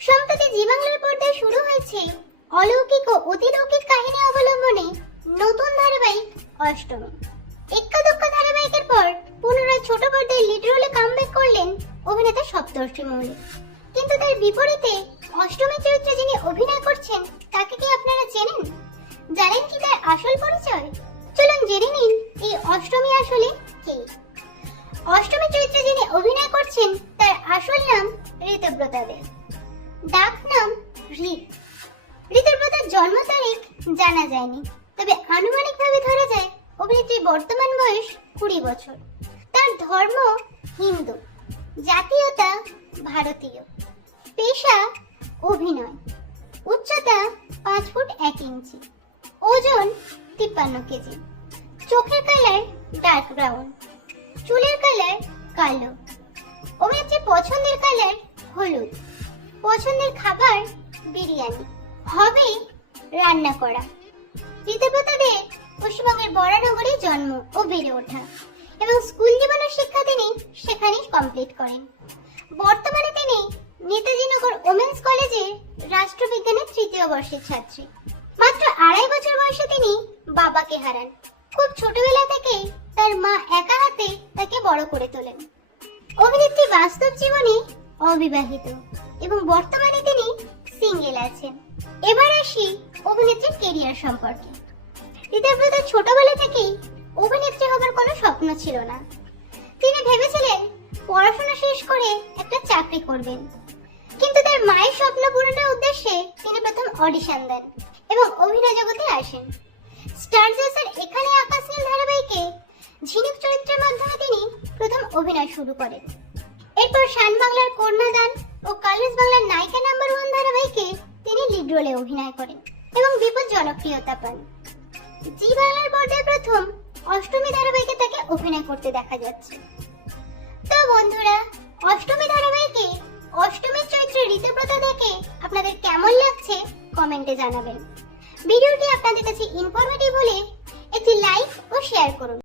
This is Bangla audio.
সম্প্রতি জি বাংলার পর্দায় শুরু হয়েছে অলৌকিক ও অতিলৌকিক কাহিনী অবলম্বনে নতুন ধারাবাহিক অষ্টমী। এক্কা দোক্কা ধারাবাহিকের পর পুনরায় ছোট পর্দায় লিড রোলে কামব্যাক করলেন অভিনেতা সপ্তর্ষি মৌলিক। কিন্তু তার বিপরীতে অষ্টমী চরিত্রে যিনি অভিনয় করছেন তাকে কি আপনারা চেনেন? জানেন কি তার আসল পরিচয়? চলুন জেনে নিন এই অষ্টমী আসলে কে। অষ্টমী চরিত্রে যিনি অভিনয় করছেন তার আসল নাম ঋতব্রতা দে, ডাক নাম ঋত। ঋতব্রতার জন্ম তারিখ জানা যায়নি, তবে আনুমানিকভাবে ধরা যায় অভিনেত্রীর বর্তমান বয়স 20 বছর। তার ধর্ম হিন্দু, জাতীয়তা ভারতীয়, পেশা অভিনয়, উচ্চতা 5 ফুট 1 ইঞ্চি, ওজন 53 কেজি, চোখের কালার ডার্ক ব্রাউন, চুলের কালার কালো, অভিনেত্রীর পছন্দের কালার হলুদ, পছন্দের খাবার বিরিয়ানি, হবে রান্না করা। ঋতব্রতা দে পশ্চিমবঙ্গের বরানগরে জন্ম ও বেড়ে ওঠা এবং স্কুল জীবনের শিক্ষা তিনি সেখানেই কমপ্লিট করেন। বর্তমানে তিনি নেতাজি নগর ওমেন্স কলেজে রাষ্ট্রবিজ্ঞানের 3য় বর্ষের ছাত্রী। মাত্র 2.5 বছর বয়সে তিনি বাবাকে হারান। খুব ছোটবেলা থেকেই তার মা একা হাতে তাকে বড় করে তোলেন। অভিনেত্রী বাস্তব জীবনে অবিবাহিত এবং বর্তমানে তিনি সিঙ্গেল আছেন। এবার আসি অভিনেত্রীর কেরিয়ার সম্পর্কে। ঋতব্রতার ছোটবেলা থেকেই অভিনেত্রী হবার কোনো স্বপ্ন ছিল না। তিনি ভেবেছিলেন পড়াশোনা শেষ করে একটা চাকরি করবেন, কিন্তু তার মায়ের স্বপ্ন পূরণের উদ্দেশ্যে তিনি প্রথম অডিশন দেন এবং অভিনয় জগতে আসেন। স্টার জলসার এখানে আকাশ নীল ধারাবাহিকে ঝিনুক চরিত্রের মাধ্যমে তিনি প্রথম অভিনয় শুরু করেন। এরপর শান বাংলার কন্যাদান ও কালার্স বাংলার নায়িকা নাম্বার 1 ধারাবাহিকে তিনি লিড রোলে অভিনয় করেন এবং বিপুল জনপ্রিয়তা পান। জি বাংলার পর্দায় প্রথম অষ্টমী ধারাবাহিকে তাকে অভিনয় করতে দেখা যাচ্ছে। তো বন্ধুরা, অষ্টমী ধারাবাহিকে অষ্টমীর চরিত্রে ঋতব্রতা দেখে আপনাদের কেমন লাগছে কমেন্টে জানাবেন। ভিডিওটি আপনাদের কাছে ইনফরমেটিভ হলে একটি লাইক ও শেয়ার করুন।